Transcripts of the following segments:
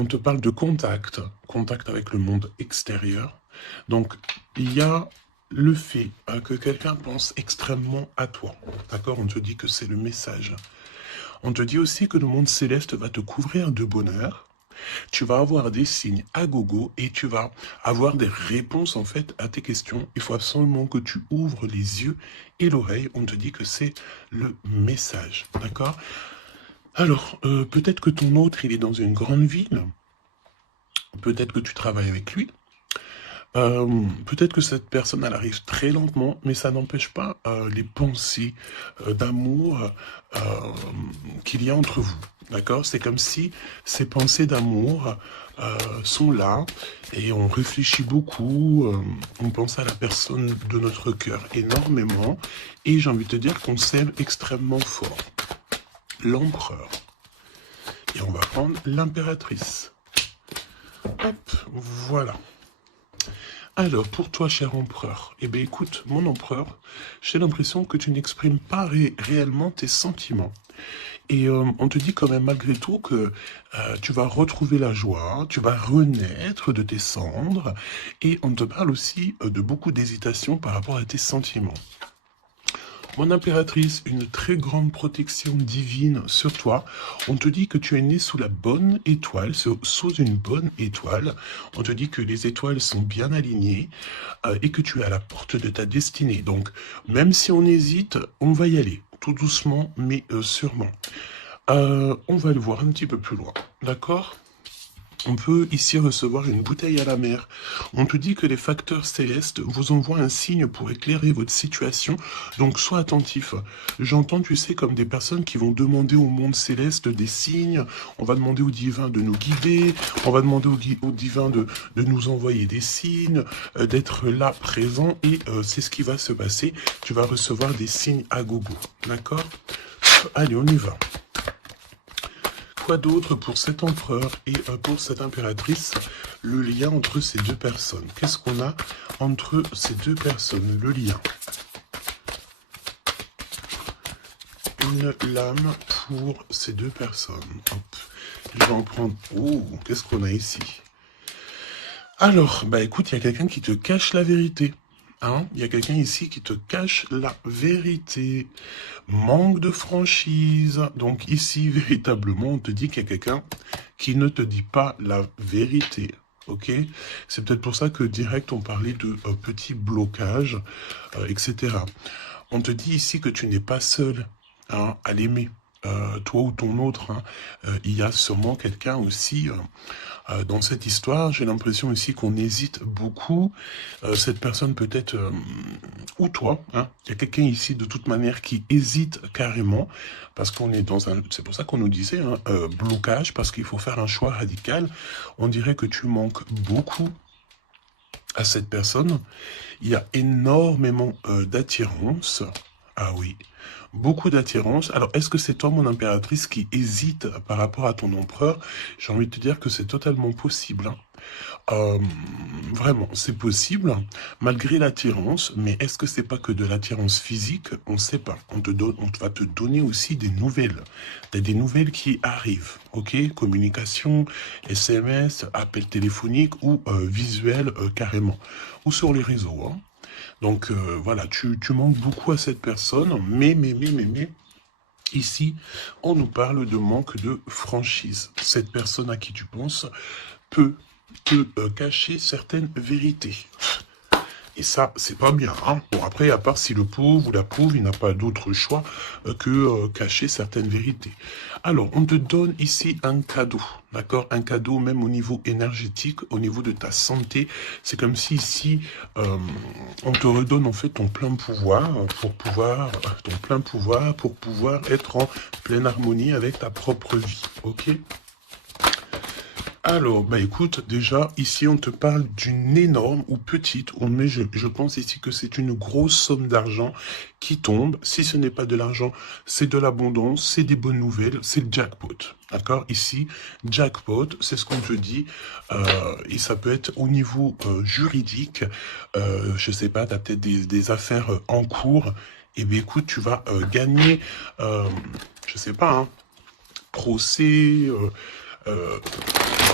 On te parle de contact, contact avec le monde extérieur. Donc, il y a le fait que quelqu'un pense extrêmement à toi. D'accord? On te dit que c'est le message. On te dit aussi que le monde céleste va te couvrir de bonheur. Tu vas avoir des signes à gogo et tu vas avoir des réponses en fait à tes questions. Il faut absolument que tu ouvres les yeux et l'oreille. On te dit que c'est le message. D'accord? Alors, peut-être que ton autre, il est dans une grande ville. Peut-être que tu travailles avec lui. Peut-être que cette personne, elle arrive très lentement, mais ça n'empêche pas les pensées d'amour euh, qu'il y a entre vous. D'accord? C'est comme si ces pensées d'amour sont là et on réfléchit beaucoup, on pense à la personne de notre cœur énormément et j'ai envie de te dire qu'on s'aime extrêmement fort. L'empereur. Et on va prendre l'impératrice. Hop, voilà. Alors, pour toi, cher empereur, eh bien écoute, mon empereur, j'ai l'impression que tu n'exprimes pas réellement tes sentiments. Et on te dit quand même malgré tout que tu vas retrouver la joie, tu vas renaître de tes cendres, et on te parle aussi de beaucoup d'hésitation par rapport à tes sentiments. Mon impératrice, une très grande protection divine sur toi. On te dit que tu es né sous la bonne étoile, sous une bonne étoile. On te dit que les étoiles sont bien alignées et que tu es à la porte de ta destinée. Donc, même si on hésite, on va y aller, tout doucement, mais sûrement. On va le voir un petit peu plus loin, d'accord? On peut ici recevoir une bouteille à la mer. On te dit que les facteurs célestes vous envoient un signe pour éclairer votre situation, donc sois attentif. J'entends, tu sais, comme des personnes qui vont demander au monde céleste des signes, on va demander au divin de nous guider, on va demander au divin de nous envoyer des signes, d'être là, présent, et c'est ce qui va se passer. Tu vas recevoir des signes à gogo, d'accord? Allez, on y va. Quoi d'autre pour cet empereur et pour cette impératrice, le lien entre ces deux personnes? Qu'est-ce qu'on a entre ces deux personnes? Le lien. Une lame pour ces deux personnes. Hop. Je vais en prendre... Oh, qu'est-ce qu'on a ici? Alors, bah écoute, il y a quelqu'un qui te cache la vérité. Hein? Il y a quelqu'un ici qui te cache la vérité. Manque de franchise. Donc ici, véritablement, on te dit qu'il y a quelqu'un qui ne te dit pas la vérité. Ok? C'est peut-être pour ça que direct, on parlait de petits blocages, etc. On te dit ici que tu n'es pas seul hein, à l'aimer. Toi ou ton autre, hein, il y a sûrement quelqu'un aussi dans cette histoire. J'ai l'impression aussi qu'on hésite beaucoup. Cette personne peut-être, ou toi, hein, il y a quelqu'un ici de toute manière qui hésite carrément, parce qu'on est dans un, c'est pour ça qu'on nous disait, hein, blocage, parce qu'il faut faire un choix radical. On dirait que tu manques beaucoup à cette personne. Il y a énormément d'attirance. Ah oui, beaucoup d'attirance. Alors, est-ce que c'est toi, mon impératrice, qui hésite par rapport à ton empereur? J'ai envie de te dire que c'est totalement possible. Hein. Euh, Vraiment, c'est possible, malgré l'attirance, mais est-ce que c'est pas que de l'attirance physique? On ne sait pas. On va te donner aussi des nouvelles. T'as des nouvelles qui arrivent, ok? Communication, SMS, appel téléphonique ou visuel carrément. Ou sur les réseaux, hein. Donc voilà, tu manques beaucoup à cette personne, mais, ici, on nous parle de manque de franchise. Cette personne à qui tu penses peut te cacher certaines vérités. Et ça, c'est pas bien. Hein. Bon, après, à part si le pauvre ou la pauvre, il n'a pas d'autre choix que cacher certaines vérités. Alors, on te donne ici un cadeau, d'accord? Un cadeau même au niveau énergétique, au niveau de ta santé. C'est comme si ici, on te redonne en fait ton plein pouvoir pour pouvoir être en pleine harmonie avec ta propre vie, ok? Alors, bah écoute, déjà, ici, on te parle d'une énorme ou petite, mais je pense ici que c'est une grosse somme d'argent qui tombe. Si ce n'est pas de l'argent, c'est de l'abondance, c'est des bonnes nouvelles, c'est le jackpot. D'accord? Ici, jackpot, c'est ce qu'on te dit, et ça peut être au niveau juridique, je sais pas, tu as peut-être des affaires en cours, et bien écoute, tu vas gagner, je sais pas, hein, procès,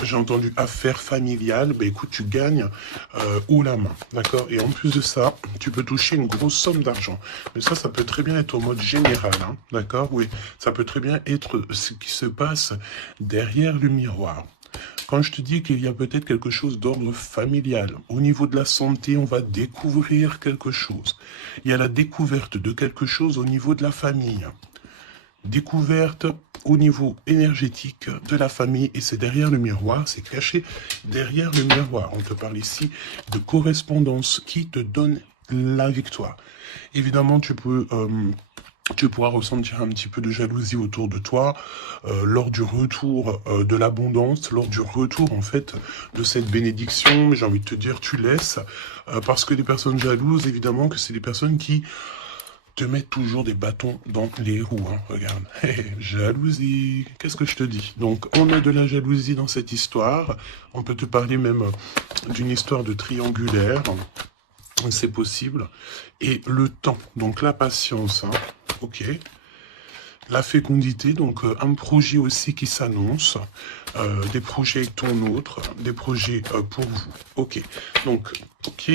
j'ai entendu affaires familiales, ben écoute, tu gagnes haut la main, d'accord? Et en plus de ça, tu peux toucher une grosse somme d'argent. Mais ça peut très bien être au mode général, hein, d'accord? Oui, ça peut très bien être ce qui se passe derrière le miroir. Quand je te dis qu'il y a peut-être quelque chose d'ordre familial, au niveau de la santé, on va découvrir quelque chose. Il y a la découverte de quelque chose au niveau de la famille. Découverte au niveau énergétique de la famille, et c'est derrière le miroir, c'est caché derrière le miroir. On te parle ici de correspondance qui te donne la victoire. Évidemment, tu pourras ressentir un petit peu de jalousie autour de toi lors du retour de l'abondance, lors du retour en fait de cette bénédiction. Mais j'ai envie de te dire, tu laisses, parce que les personnes jalouses, évidemment que c'est des personnes qui te mettent toujours des bâtons dans les roues. Hein. Regarde, jalousie, qu'est-ce que je te dis? Donc on a de la jalousie dans cette histoire. On peut te parler même d'une histoire de triangulaire. C'est possible. Et le temps, donc la patience, hein. Ok. La fécondité, donc un projet aussi qui s'annonce, des projets avec ton autre, des projets pour vous. Ok. Donc, ok.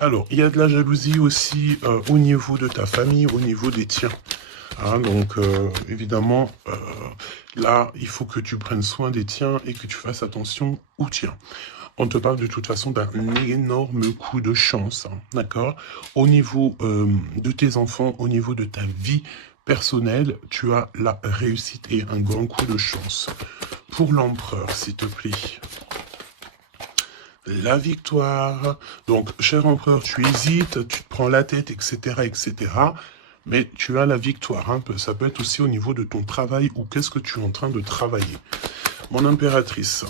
Alors, il y a de la jalousie aussi au niveau de ta famille, au niveau des tiens. Hein, donc, évidemment, là, il faut que tu prennes soin des tiens et que tu fasses attention aux tiens. On te parle de toute façon d'un énorme coup de chance, hein, d'accord? Au niveau de tes enfants, au niveau de ta vie personnelle, tu as la réussite et un grand coup de chance. Pour l'empereur, s'il te plaît. La victoire. Donc, cher empereur, tu hésites, tu te prends la tête, etc., etc., mais tu as la victoire. Hein. Ça peut être aussi au niveau de ton travail ou qu'est-ce que tu es en train de travailler. Mon impératrice,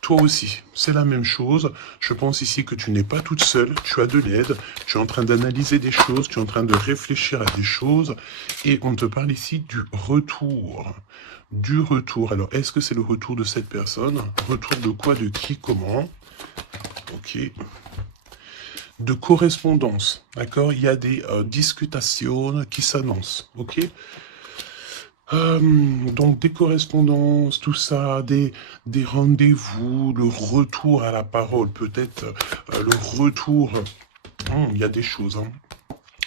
toi aussi, c'est la même chose. Je pense ici que tu n'es pas toute seule, tu as de l'aide, tu es en train d'analyser des choses, tu es en train de réfléchir à des choses, et on te parle ici du retour. Du retour. Alors, est-ce que c'est le retour de cette personne? Retour de quoi, de qui, comment? Ok. De correspondance, d'accord? Il y a des discutations qui s'annoncent, ok? Donc des correspondances, tout ça, des rendez-vous, le retour à la parole, peut-être le retour, il y a des choses, hein,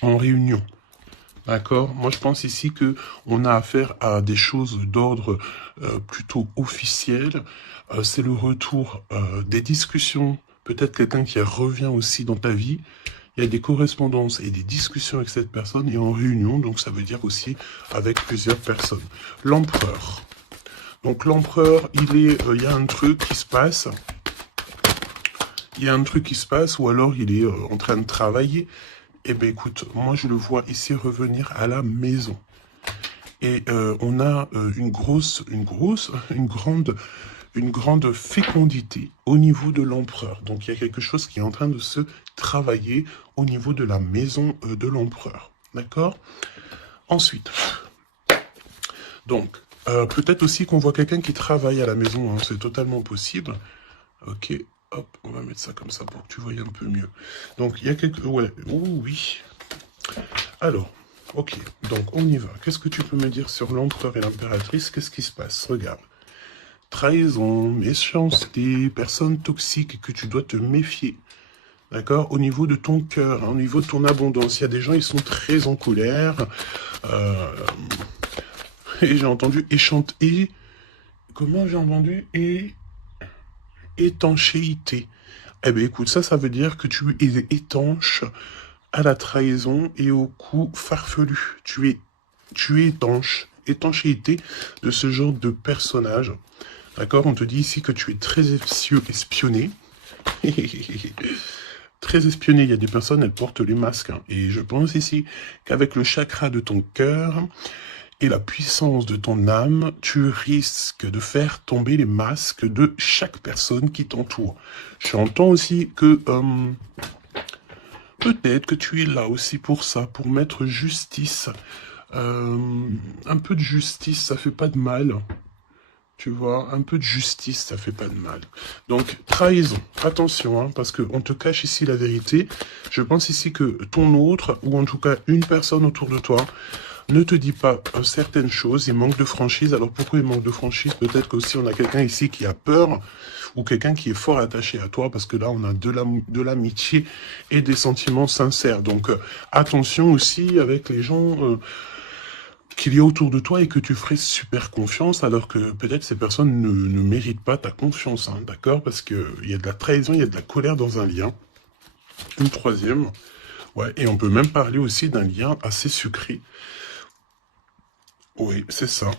en réunion. D'accord? Moi, je pense ici que on a affaire à des choses d'ordre plutôt officiel. C'est le retour des discussions. Peut-être quelqu'un qui revient aussi dans ta vie. Il y a des correspondances et des discussions avec cette personne et en réunion. Donc, ça veut dire aussi avec plusieurs personnes. L'empereur. Donc, l'empereur, il y a un truc qui se passe. Il y a un truc qui se passe ou alors il est en train de travailler. Eh bien, écoute, moi, je le vois ici revenir à la maison. Et on a une grande fécondité au niveau de l'empereur. Donc, il y a quelque chose qui est en train de se travailler au niveau de la maison de l'empereur. D'accord? Ensuite, donc, peut-être aussi qu'on voit quelqu'un qui travaille à la maison. Hein, c'est totalement possible. Ok. Hop, on va mettre ça comme ça pour que tu voyes un peu mieux. Donc, il y a quelque... Ouais, oui. Alors, ok, donc on y va. Qu'est-ce que tu peux me dire sur l'empereur et l'impératrice? Qu'est-ce qui se passe? Regarde. Trahison, méchanceté, personne toxique que tu dois te méfier. D'accord? Au niveau de ton cœur, hein, au niveau de ton abondance. Il y a des gens, ils sont très en colère. Et j'ai entendu échanter... Comment j'ai entendu? Étanchéité. Eh bien, écoute, ça veut dire que tu es étanche à la trahison et au coup farfelu. Tu es étanche. Étanchéité de ce genre de personnage. D'accord? On te dit ici que tu es très espionné. Très espionné. Il y a des personnes, elles portent les masques. Hein. Et je pense ici qu'avec le chakra de ton cœur et la puissance de ton âme, tu risques de faire tomber les masques de chaque personne qui t'entoure. J'entends aussi que peut-être que tu es là aussi pour ça, pour mettre justice. Un peu de justice, ça fait pas de mal. Tu vois, un peu de justice, ça fait pas de mal. Donc, trahison, attention, hein, parce qu'on te cache ici la vérité. Je pense ici que ton autre, ou en tout cas une personne autour de toi, ne te dit pas certaines choses, il manque de franchise. Alors pourquoi il manque de franchise? Peut-être qu'aussi on a quelqu'un ici qui a peur, ou quelqu'un qui est fort attaché à toi, parce que là on a de l'amitié et des sentiments sincères. Donc attention aussi avec les gens qu'il y a autour de toi et que tu ferais super confiance, alors que peut-être ces personnes ne méritent pas ta confiance, hein, d'accord? Parce qu'il y a de la trahison, il y a de la colère dans un lien. Une troisième, ouais, et on peut même parler aussi d'un lien assez sucré. Oui, c'est ça.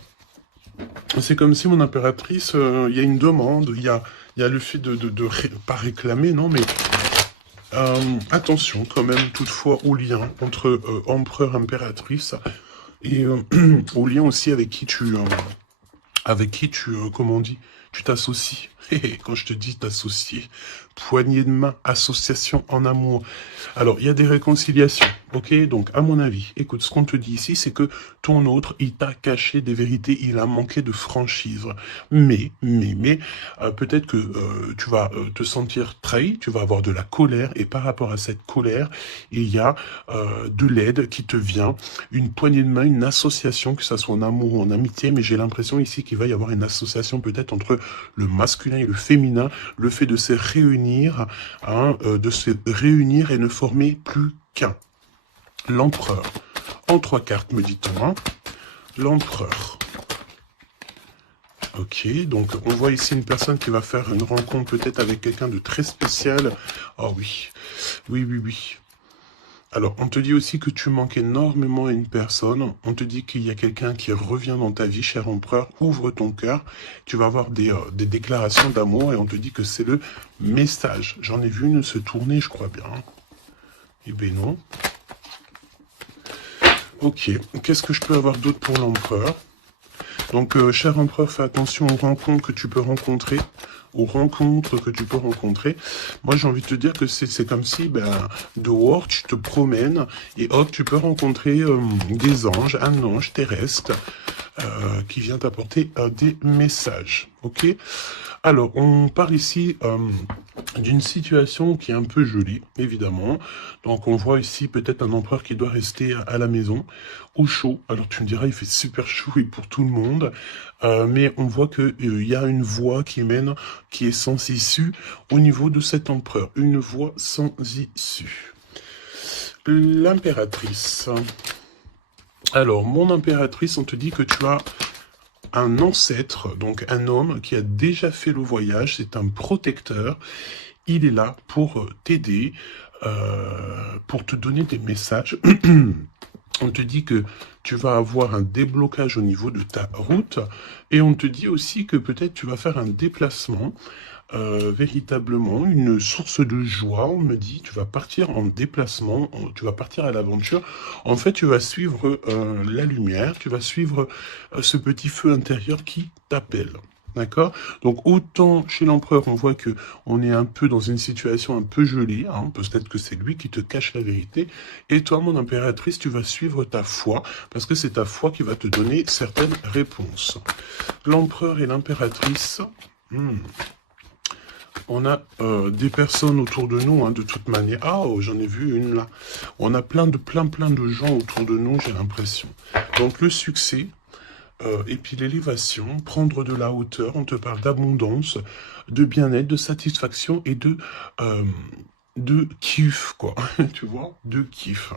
C'est comme si mon impératrice, il y a une demande, il y a le fait pas réclamer, non, mais attention quand même toutefois au lien entre empereur-impératrice et au lien aussi avec qui tu, comment on dit, tu t'associes. Quand je te dis t'associer, poignée de main, association en amour. Alors, il y a des réconciliations, ok? Donc, à mon avis, écoute, ce qu'on te dit ici, c'est que ton autre, il t'a caché des vérités, il a manqué de franchise. Mais, peut-être que tu vas te sentir trahi, tu vas avoir de la colère, et par rapport à cette colère, il y a de l'aide qui te vient, une poignée de main, une association, que ça soit en amour ou en amitié, mais j'ai l'impression ici qu'il va y avoir une association peut-être entre le masculin et le féminin, le fait de se réunir, hein, et ne former plus qu'un. L'empereur. En 3 cartes, me dit-on, hein. L'empereur. Ok, donc on voit ici une personne qui va faire une rencontre peut-être avec quelqu'un de très spécial. Oh oui, oui. Alors, on te dit aussi que tu manques énormément à une personne. On te dit qu'il y a quelqu'un qui revient dans ta vie, cher empereur. Ouvre ton cœur. Tu vas avoir des déclarations d'amour et on te dit que c'est le message. J'en ai vu une se tourner, je crois bien. Eh ben non. Ok, qu'est-ce que je peux avoir d'autre pour l'empereur? Donc, cher empereur, fais attention aux rencontres que tu peux rencontrer. Moi, j'ai envie de te dire que c'est comme si, dehors, tu te promènes et hop, tu peux rencontrer des anges, un ange terrestre qui vient t'apporter des messages. Ok? Alors, on parle ici d'une situation qui est un peu jolie, évidemment. Donc, on voit ici peut-être un empereur qui doit rester à la maison, au chaud. Alors, tu me diras, il fait super chaud et pour tout le monde. Mais on voit qu'il y a une voie qui mène, qui est sans issue au niveau de cet empereur. Une voie sans issue. L'impératrice. Alors, mon impératrice, on te dit que tu as un ancêtre, donc un homme qui a déjà fait le voyage, c'est un protecteur. Il est là pour t'aider, pour te donner des messages. On te dit que tu vas avoir un déblocage au niveau de ta route et on te dit aussi que peut-être tu vas faire un déplacement, véritablement une source de joie. On me dit tu vas partir en déplacement, tu vas partir à l'aventure. En fait, tu vas suivre la lumière, tu vas suivre ce petit feu intérieur qui t'appelle. D'accord? Donc autant chez l'empereur, on voit que on est un peu dans une situation un peu gelée, hein, peut-être que c'est lui qui te cache la vérité, et toi, mon impératrice, tu vas suivre ta foi, parce que c'est ta foi qui va te donner certaines réponses. L'empereur et l'impératrice, on a des personnes autour de nous, hein, de toute manière. Ah, oh, j'en ai vu une là. On a plein de gens autour de nous, j'ai l'impression. Donc le succès, et puis l'élévation, prendre de la hauteur, on te parle d'abondance, de bien-être, de satisfaction et de kiff, quoi. Tu vois, de kiff.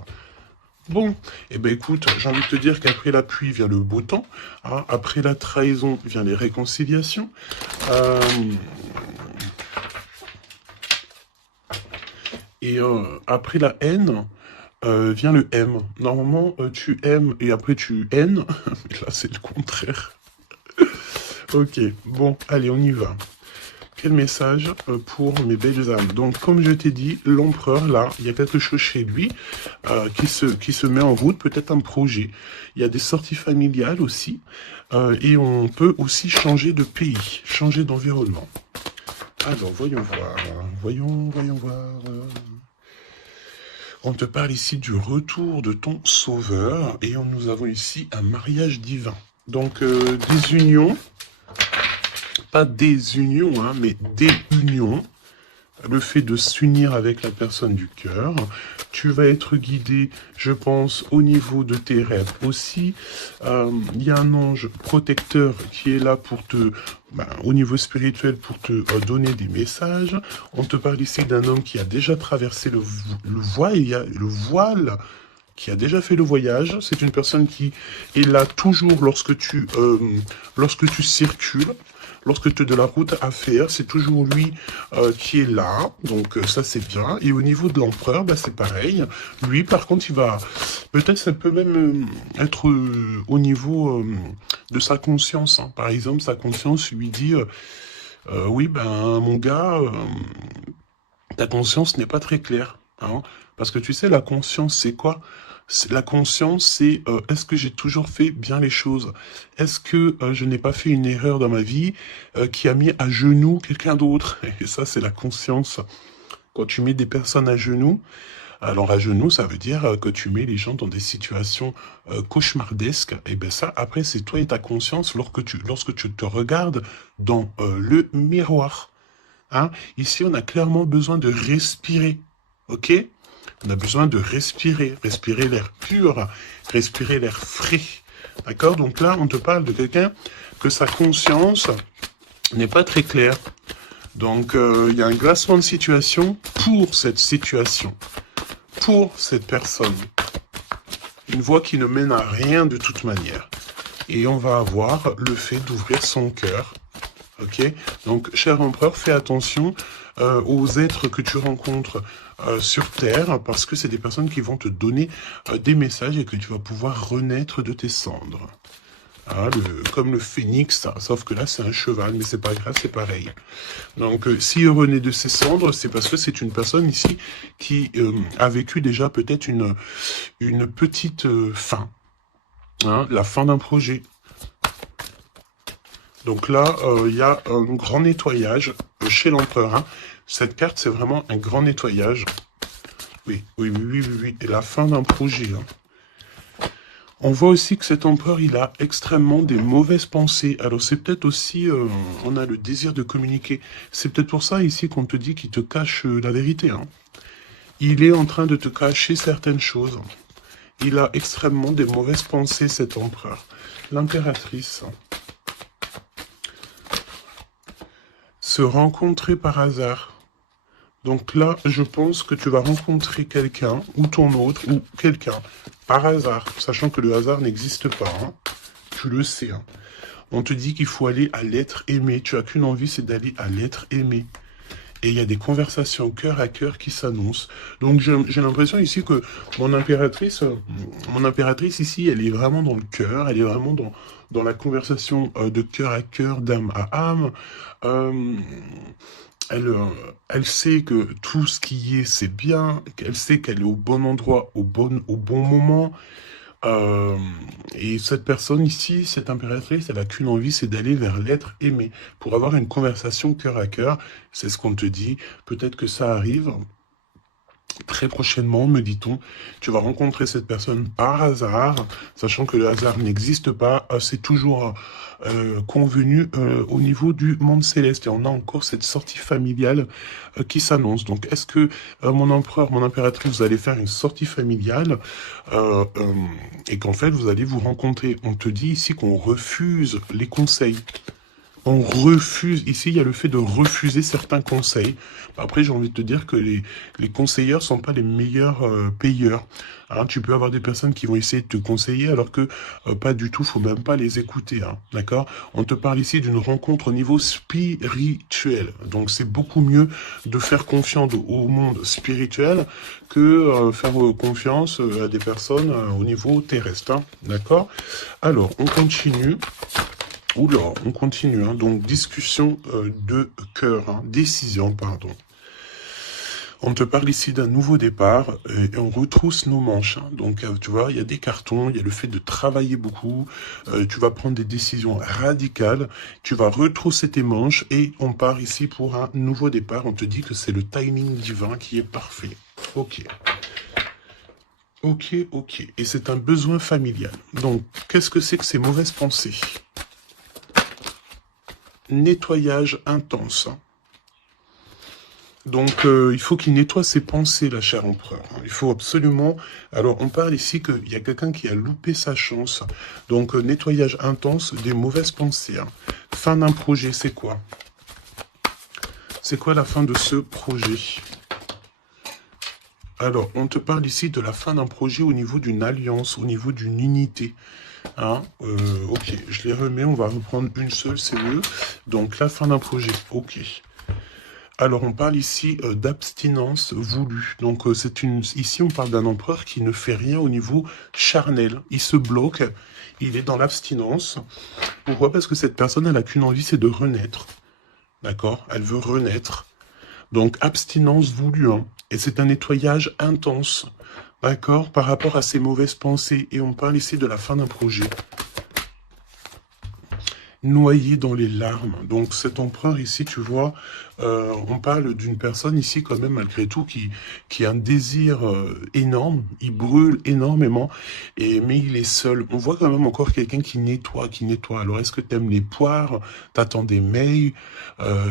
Bon, eh ben écoute, j'ai envie de te dire qu'après la pluie vient le beau temps, hein, après la trahison vient les réconciliations. Et après la haine, vient le M. Normalement, tu aimes et après tu haines. Là, c'est le contraire. Ok, bon, allez, on y va. Quel message pour mes belles âmes? Donc, comme je t'ai dit, l'empereur, là, il y a quelque chose chez lui qui se met en route, peut-être un projet. Il y a des sorties familiales aussi. Et on peut aussi changer de pays, changer d'environnement. Alors, voyons voir. Voyons voir. On te parle ici du retour de ton sauveur. Et nous avons ici un mariage divin. Donc, des unions. Pas des unions, hein, mais des unions. le fait de s'unir avec la personne du cœur. Tu vas être guidé, je pense, au niveau de tes rêves aussi. Il y a un ange protecteur qui est là pour te, au niveau spirituel, pour te donner des messages. On te parle ici d'un homme qui a déjà traversé le voile, il y a le voile, qui a déjà fait le voyage. C'est une personne qui est là toujours lorsque tu circules. Lorsque tu as de la route à faire, c'est toujours lui qui est là. Donc ça, c'est bien. Et au niveau de l'empereur, c'est pareil. Lui, par contre, il va... Peut-être ça peut même être au niveau de sa conscience. Hein. Par exemple, sa conscience lui dit... oui, mon gars, ta conscience n'est pas très claire. Hein. Parce que tu sais, la conscience, c'est quoi? La conscience, c'est est-ce que j'ai toujours fait bien les choses? Est-ce que je n'ai pas fait une erreur dans ma vie qui a mis à genoux quelqu'un d'autre? Et ça, c'est la conscience. Quand tu mets des personnes à genoux, alors à genoux, ça veut dire que tu mets les gens dans des situations cauchemardesques. Et bien ça, après, c'est toi et ta conscience lorsque tu te regardes dans le miroir. Hein? Ici, on a clairement besoin de respirer. Ok? On a besoin de respirer l'air pur, respirer l'air frais. D'accord? Donc là, on te parle de quelqu'un que sa conscience n'est pas très claire. Donc, il y a un glacement de situation pour cette situation, pour cette personne. Une voie qui ne mène à rien de toute manière. Et on va avoir le fait d'ouvrir son cœur. Ok? Donc, cher empereur, fais attention aux êtres que tu rencontres sur Terre, parce que c'est des personnes qui vont te donner des messages et que tu vas pouvoir renaître de tes cendres. Hein, comme le phénix, sauf que là c'est un cheval, mais c'est pas grave, c'est pareil. Donc s'il renaît de ses cendres, c'est parce que c'est une personne ici qui a vécu déjà peut-être une petite fin. Hein, la fin d'un projet. Donc là, il y a un grand nettoyage chez l'empereur. Hein. Cette carte, c'est vraiment un grand nettoyage. Oui. Et la fin d'un projet. Hein. On voit aussi que cet empereur, il a extrêmement des mauvaises pensées. Alors c'est peut-être aussi, on a le désir de communiquer. C'est peut-être pour ça ici qu'on te dit qu'il te cache la vérité. Hein. Il est en train de te cacher certaines choses. Il a extrêmement des mauvaises pensées, cet empereur. L'impératrice. Se rencontrer par hasard. Donc là, je pense que tu vas rencontrer quelqu'un, ou ton autre, ou quelqu'un, par hasard, sachant que le hasard n'existe pas. Hein. Tu le sais. Hein. On te dit qu'il faut aller à l'être aimé. Tu as qu'une envie, c'est d'aller à l'être aimé. Et il y a des conversations cœur à cœur qui s'annoncent. Donc j'ai l'impression ici que mon impératrice ici, elle est vraiment dans le cœur, elle est vraiment dans la conversation de cœur à cœur, d'âme à âme. Elle sait que tout ce qui est, c'est bien, qu'elle sait qu'elle est au bon endroit, au bon moment. Et cette personne ici, cette impératrice, elle a qu'une envie, c'est d'aller vers l'être aimé, pour avoir une conversation cœur à cœur. C'est ce qu'on te dit. Peut-être que ça arrive. Très prochainement, me dit-on, tu vas rencontrer cette personne par hasard, sachant que le hasard n'existe pas, c'est toujours convenu au niveau du monde céleste. Et on a encore cette sortie familiale qui s'annonce. Donc, est-ce que mon empereur, mon impératrice, vous allez faire une sortie familiale et qu'en fait, vous allez vous rencontrer? On te dit ici qu'on refuse les conseils. On refuse, ici il y a le fait de refuser certains conseils. Après j'ai envie de te dire que les conseilleurs sont pas les meilleurs payeurs. Hein, tu peux avoir des personnes qui vont essayer de te conseiller alors que pas du tout, faut même pas les écouter. Hein, d'accord? On te parle ici d'une rencontre au niveau spirituel. Donc c'est beaucoup mieux de faire confiance au monde spirituel que faire confiance à des personnes au niveau terrestre. Hein, d'accord? Alors on continue. Oula, on continue, hein. Donc discussion de cœur, hein. Décision, pardon. On te parle ici d'un nouveau départ et on retrousse nos manches. Hein. Donc tu vois, il y a des cartons, il y a le fait de travailler beaucoup, tu vas prendre des décisions radicales, tu vas retrousser tes manches et on part ici pour un nouveau départ. On te dit que c'est le timing divin qui est parfait. Ok. Ok. Et c'est un besoin familial. Donc, qu'est-ce que c'est que ces mauvaises pensées ? Nettoyage intense. Donc, il faut qu'il nettoie ses pensées, la chère empereur. Il faut absolument... Alors, on parle ici qu'il y a quelqu'un qui a loupé sa chance. Donc, nettoyage intense des mauvaises pensées. Hein. Fin d'un projet, c'est quoi? C'est quoi la fin de ce projet? Alors, on te parle ici de la fin d'un projet au niveau d'une alliance, au niveau d'une unité. Hein, ok, je les remets, on va reprendre une seule, c'est mieux. Donc, la fin d'un projet, ok. Alors, on parle ici d'abstinence voulue. Donc, ici, on parle d'un empereur qui ne fait rien au niveau charnel. Il se bloque, il est dans l'abstinence. Pourquoi? Parce que cette personne, elle n'a qu'une envie, c'est de renaître. D'accord? Elle veut renaître. Donc, abstinence voulue. Hein. Et c'est un nettoyage intense. D'accord? Par rapport à ses mauvaises pensées. Et on parle ici de la fin d'un projet. Noyé dans les larmes. Donc cet empereur ici, tu vois, on parle d'une personne ici quand même malgré tout qui a un désir énorme, il brûle énormément, mais il est seul. On voit quand même encore quelqu'un qui nettoie, qui nettoie. Alors est-ce que tu aimes les poires? T'attends des mails?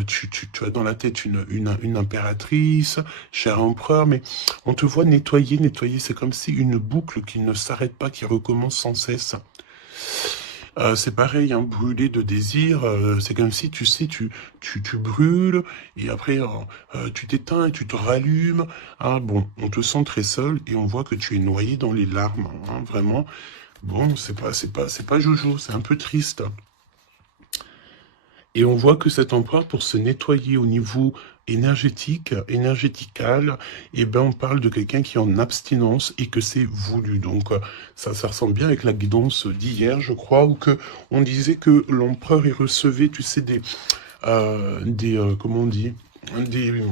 Tu as dans la tête une impératrice, cher empereur, mais on te voit nettoyer, nettoyer. C'est comme si une boucle qui ne s'arrête pas, qui recommence sans cesse. C'est pareil, hein, brûler de désir, c'est comme si, tu sais, tu brûles, et après, tu t'éteins et tu te rallumes. Ah, bon, on te sent très seul, et on voit que tu es noyé dans les larmes, hein, vraiment. Bon, c'est pas jojo, c'est un peu triste. Et on voit que cet empereur, pour se nettoyer au niveau énergétique, énergétical, eh ben, on parle de quelqu'un qui est en abstinence et que c'est voulu. Donc, ça ressemble bien avec la guidance d'hier, je crois, où que on disait que l'empereur, il recevait, tu sais, comment on dit, des,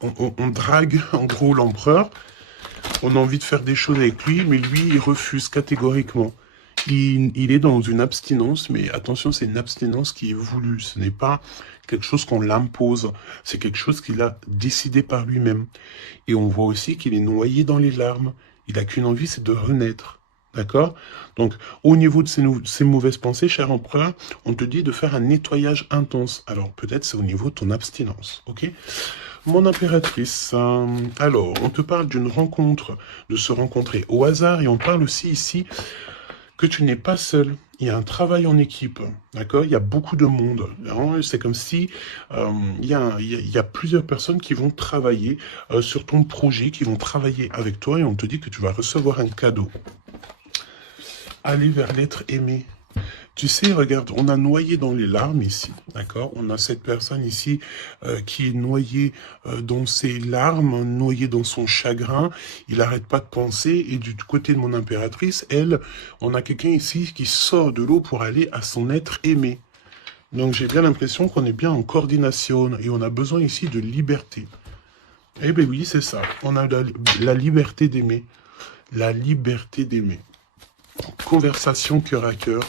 on drague, en gros, l'empereur. On a envie de faire des choses avec lui, mais lui, il refuse catégoriquement. Il est dans une abstinence, mais attention, c'est une abstinence qui est voulue. Ce n'est pas quelque chose qu'on l'impose. C'est quelque chose qu'il a décidé par lui-même. Et on voit aussi qu'il est noyé dans les larmes. Il n'a qu'une envie, c'est de renaître. D'accord? Donc, au niveau de ces mauvaises pensées, cher empereur, on te dit de faire un nettoyage intense. Alors, peut-être c'est au niveau de ton abstinence. Ok? Mon impératrice, alors, on te parle d'une rencontre, de se rencontrer au hasard, et on parle aussi ici que tu n'es pas seul. Il y a un travail en équipe, d'accord? Il y a beaucoup de monde. C'est comme si il y a plusieurs personnes qui vont travailler sur ton projet, qui vont travailler avec toi, et on te dit que tu vas recevoir un cadeau. Aller vers l'être aimé. Tu sais, regarde, on a noyé dans les larmes ici, d'accord? On a cette personne ici qui est noyée dans ses larmes, noyée dans son chagrin. Il n'arrête pas de penser. Et du côté de mon impératrice, elle, on a quelqu'un ici qui sort de l'eau pour aller à son être aimé. Donc j'ai bien l'impression qu'on est bien en coordination et on a besoin ici de liberté. Eh bien oui, c'est ça. On a la liberté d'aimer. La liberté d'aimer. Conversation cœur à cœur.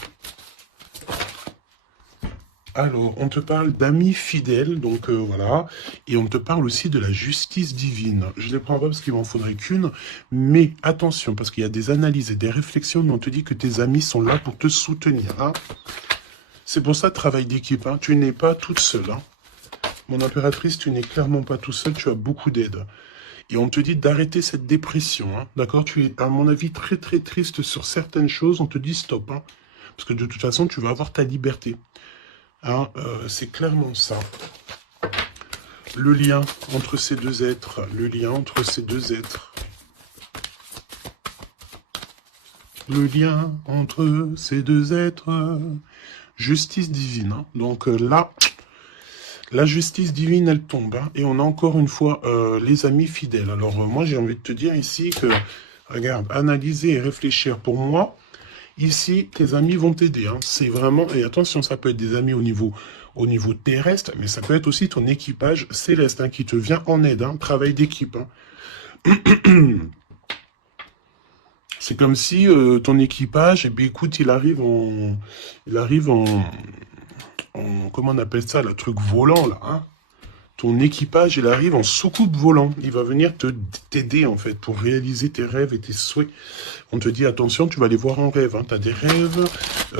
Alors, on te parle d'amis fidèles, donc voilà, et on te parle aussi de la justice divine. Je ne les prends pas parce qu'il m'en faudrait qu'une, mais attention, parce qu'il y a des analyses et des réflexions, mais on te dit que tes amis sont là pour te soutenir. Hein. C'est pour ça, travail d'équipe, hein. Tu n'es pas toute seule. Hein. Mon impératrice, tu n'es clairement pas tout seul, tu as beaucoup d'aide. Et on te dit d'arrêter cette dépression, hein. D'accord? Tu es, à mon avis, très très triste sur certaines choses, on te dit stop, hein. Parce que de toute façon, tu vas avoir ta liberté. Hein, c'est clairement ça. Le lien entre ces deux êtres. Le lien entre ces deux êtres. Le lien entre ces deux êtres. Justice divine. Hein. Donc là, la justice divine, elle tombe. Hein, et on a encore une fois les amis fidèles. Alors moi, j'ai envie de te dire ici que, regarde, analyser et réfléchir pour moi. Ici, tes amis vont t'aider. Hein. C'est vraiment... Et attention, ça peut être des amis au niveau terrestre, mais ça peut être aussi ton équipage céleste hein, qui te vient en aide. Hein. Travail d'équipe. Hein. C'est comme si ton équipage, eh bien, écoute, il arrive en... Comment on appelle ça, le truc volant, là. Hein. ton équipage, il arrive en soucoupe volant. Il va venir t'aider, en fait, pour réaliser tes rêves et tes souhaits. On te dit, attention, tu vas les voir en rêve. Hein. Tu as des rêves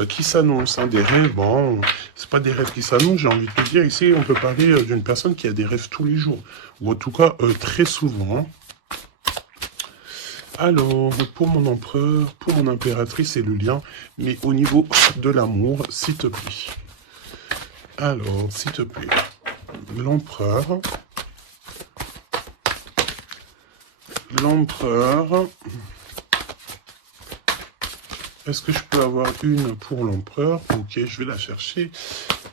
qui s'annoncent. Hein. Des rêves, bon, c'est pas des rêves qui s'annoncent, j'ai envie de te dire. Ici, on peut parler d'une personne qui a des rêves tous les jours. Ou en tout cas, très souvent. Hein. Alors, pour mon empereur, pour mon impératrice, c'est le lien. Mais au niveau de l'amour, s'il te plaît. Alors, s'il te plaît. L'empereur. L'empereur. Est-ce que je peux avoir une pour l'empereur? Ok, je vais la chercher.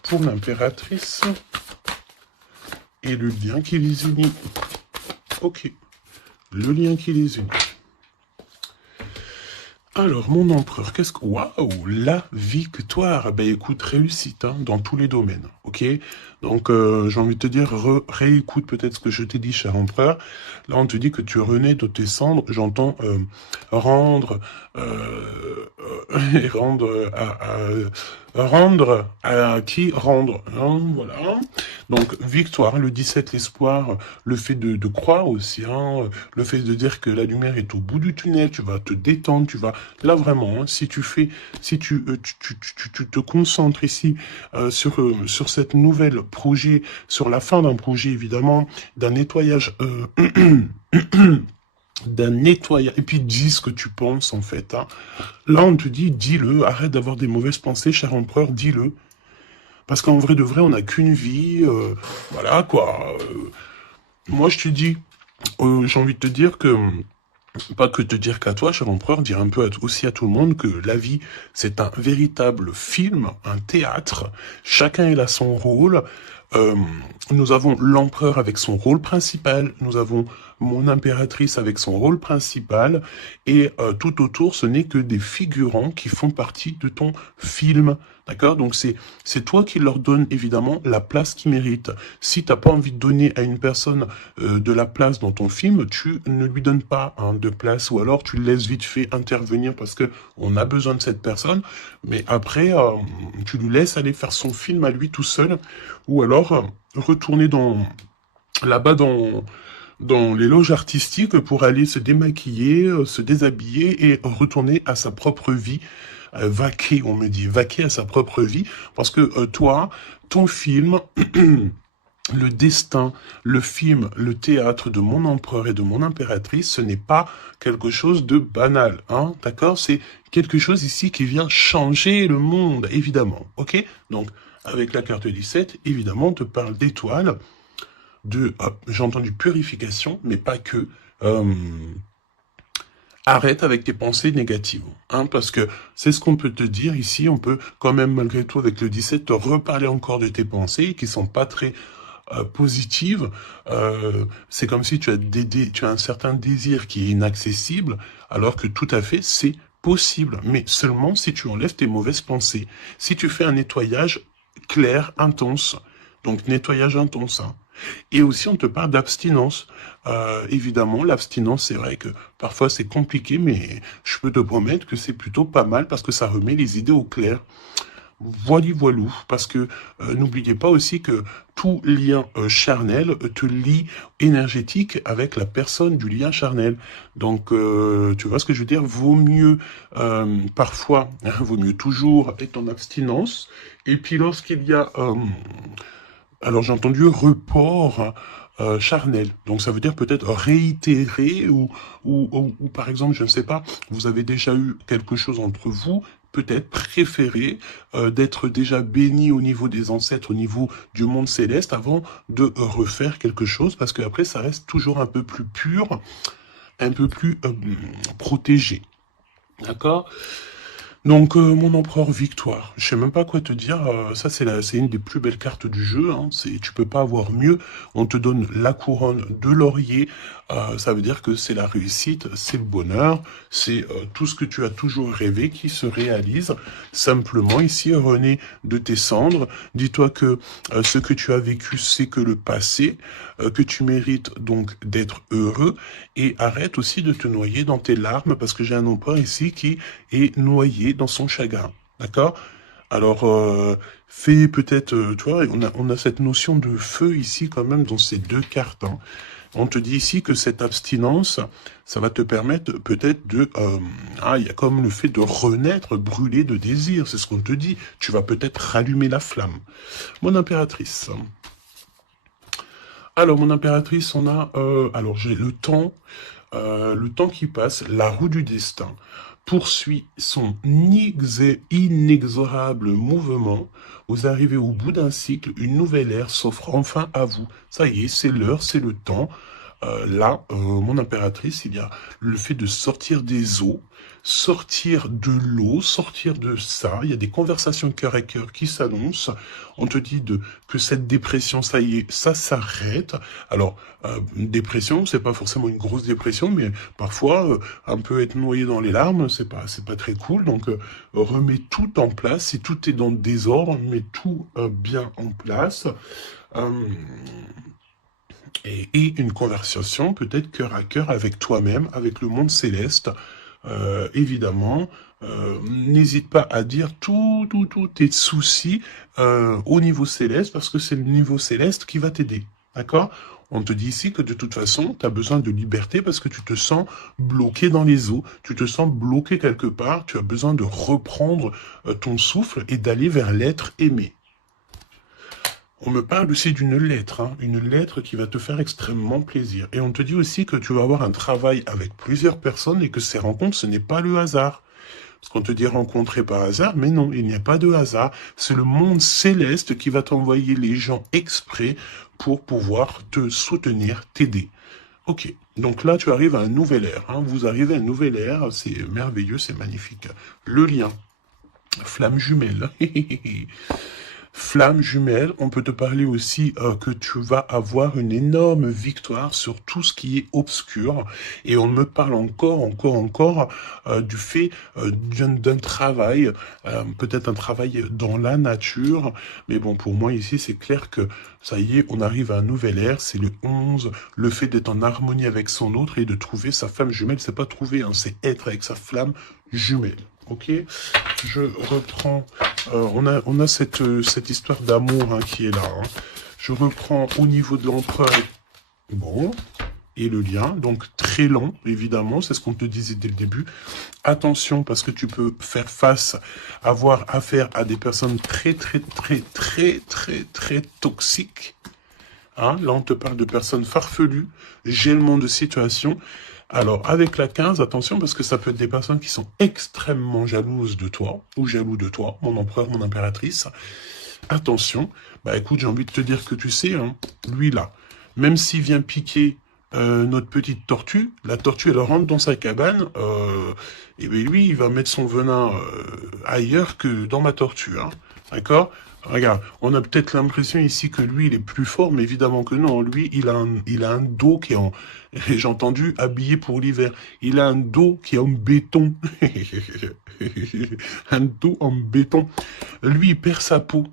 Pour l'impératrice. Et le lien qui les unit. Ok. Le lien qui les unit. Alors, mon empereur, qu'est-ce que... Waouh, la victoire. Ben écoute, réussite hein, dans tous les domaines, ok? Donc, j'ai envie de te dire, réécoute peut-être ce que je t'ai dit, cher empereur. Là, on te dit que tu renais de tes cendres. J'entends rendre... et rendre à qui rendre. Hein, voilà. Donc, victoire, le 17, l'espoir, le fait de croire aussi, hein, le fait de dire que la lumière est au bout du tunnel, tu vas te détendre, tu vas... Là, vraiment, hein, si tu te concentres ici sur cette nouvelle projet, sur la fin d'un projet, évidemment, d'un nettoyage... d'un nettoyage, et puis dis ce que tu penses, en fait. Hein. Là, on te dit, dis-le, arrête d'avoir des mauvaises pensées, cher empereur, dis-le. Parce qu'en vrai de vrai, on n'a qu'une vie, voilà, quoi. Moi, je te dis, j'ai envie de te dire que, pas que te dire qu'à toi, cher empereur, dire un peu aussi à tout le monde que la vie, c'est un véritable film, un théâtre. Chacun a son rôle. Nous avons l'empereur avec son rôle principal, nous avons mon impératrice avec son rôle principal, et tout autour, ce n'est que des figurants qui font partie de ton film. D'accord? Donc c'est toi qui leur donne évidemment la place qu'ils méritent. Si t'as pas envie de donner à une personne de la place dans ton film, tu ne lui donnes pas hein, de place, ou alors tu le laisses vite fait intervenir parce que on a besoin de cette personne, mais après tu lui laisses aller faire son film à lui tout seul, ou alors retourner là-bas dans les loges artistiques pour aller se démaquiller, se déshabiller et retourner à sa propre vie. Vaquer, on me dit, vaquer à sa propre vie, parce que toi, ton film, le destin, le film, le théâtre de mon empereur et de mon impératrice, ce n'est pas quelque chose de banal, hein, d'accord? C'est quelque chose ici qui vient changer le monde, évidemment, ok? Donc, avec la carte 17, évidemment, on te parle d'étoiles, j'ai entendu purification, mais pas que. Arrête avec tes pensées négatives, hein, parce que c'est ce qu'on peut te dire ici. On peut quand même, malgré tout, avec le 17, te reparler encore de tes pensées qui sont pas très positives. C'est comme si tu as un certain désir qui est inaccessible, alors que tout à fait, c'est possible, mais seulement si tu enlèves tes mauvaises pensées. Si tu fais un nettoyage clair, intense, donc nettoyage intense, hein. Et aussi, on te parle d'abstinence. Évidemment, l'abstinence, c'est vrai que parfois c'est compliqué, mais je peux te promettre que c'est plutôt pas mal parce que ça remet les idées au clair. Voilou, parce que n'oubliez pas aussi que tout lien charnel te lie énergétique avec la personne du lien charnel. Donc, tu vois ce que je veux dire? Vaut mieux, parfois, hein, vaut mieux toujours être en abstinence. Et puis, lorsqu'il y a... alors j'ai entendu report charnel, donc ça veut dire peut-être réitérer ou par exemple, je ne sais pas, vous avez déjà eu quelque chose entre vous, peut-être préféré d'être déjà béni au niveau des ancêtres, au niveau du monde céleste, avant de refaire quelque chose, parce qu'après ça reste toujours un peu plus pur, un peu plus protégé. D'accord? Donc, mon empereur victoire, je sais même pas quoi te dire, ça c'est une des plus belles cartes du jeu, hein. Tu peux pas avoir mieux, on te donne la couronne de laurier, ça veut dire que c'est la réussite, c'est le bonheur, c'est tout ce que tu as toujours rêvé qui se réalise, simplement ici René de tes cendres, dis-toi que ce que tu as vécu c'est que le passé, que tu mérites donc d'être heureux, et arrête aussi de te noyer dans tes larmes, parce que j'ai un empereur ici qui est noyé dans son chagrin, d'accord? Alors, fais peut-être, tu vois, on a cette notion de feu ici quand même dans ces deux cartes, hein. On te dit ici que cette abstinence, ça va te permettre peut-être de... il y a comme le fait de renaître, brûler de désir, c'est ce qu'on te dit. Tu vas peut-être rallumer la flamme. Mon impératrice. Alors, mon impératrice, on a... alors, j'ai le temps qui passe, la roue du destin poursuit son inexorable mouvement. Vous arrivez au bout d'un cycle, une nouvelle ère s'offre enfin à vous. Ça y est, c'est l'heure, c'est le temps. Là, mon impératrice, il y a le fait de sortir des eaux, sortir de l'eau, sortir de ça. Il y a des conversations de cœur à cœur qui s'annoncent. On te dit que cette dépression, ça y est, ça s'arrête. Alors, une dépression, c'est pas forcément une grosse dépression, mais parfois, un peu être noyé dans les larmes, c'est pas très cool. Donc, remets tout en place. Si tout est dans le désordre, mets tout bien en place. Et une conversation peut-être cœur à cœur avec toi-même, avec le monde céleste, évidemment. N'hésite pas à dire tous tes soucis au niveau céleste, parce que c'est le niveau céleste qui va t'aider, d'accord? On te dit ici que de toute façon, tu as besoin de liberté parce que tu te sens bloqué dans les eaux, tu te sens bloqué quelque part, tu as besoin de reprendre ton souffle et d'aller vers l'être aimé. On me parle aussi d'une lettre, hein, une lettre qui va te faire extrêmement plaisir. Et on te dit aussi que tu vas avoir un travail avec plusieurs personnes et que ces rencontres, ce n'est pas le hasard. Parce qu'on te dit rencontrer par hasard, mais non, il n'y a pas de hasard. C'est le monde céleste qui va t'envoyer les gens exprès pour pouvoir te soutenir, t'aider. Ok, donc là tu arrives à un nouvel ère, hein. Vous arrivez à un nouvel ère, c'est merveilleux, c'est magnifique. Le lien, flamme jumelle. Flamme jumelle, on peut te parler aussi que tu vas avoir une énorme victoire sur tout ce qui est obscur. Et on me parle encore du fait d'un travail, peut-être un travail dans la nature. Mais bon, pour moi ici, c'est clair que ça y est, on arrive à un nouvel ère. C'est le 11, le fait d'être en harmonie avec son autre et de trouver sa flamme jumelle. C'est pas trouver, hein, c'est être avec sa flamme jumelle. Ok, je reprends. On a cette histoire d'amour, hein, qui est là, hein. Je reprends au niveau de l'empereur. Bon, et le lien, donc très lent, évidemment, c'est ce qu'on te disait dès le début. Attention, parce que tu peux faire face, avoir affaire à des personnes très toxiques. Hein, là, on te parle de personnes farfelues, gèlement de situation. Alors, avec la 15, attention, parce que ça peut être des personnes qui sont extrêmement jalouses de toi, ou jaloux de toi, mon empereur, mon impératrice. Attention, bah écoute, j'ai envie de te dire que tu sais, hein, lui là, même s'il vient piquer notre petite tortue, la tortue elle rentre dans sa cabane, et bien lui il va mettre son venin ailleurs que dans ma tortue, hein, d'accord? Regarde, on a peut-être l'impression ici que lui il est plus fort, mais évidemment que non, lui il a un dos qui est en, j'ai entendu, habillé pour l'hiver, il a un dos qui est en béton, un dos en béton, lui il perd sa peau.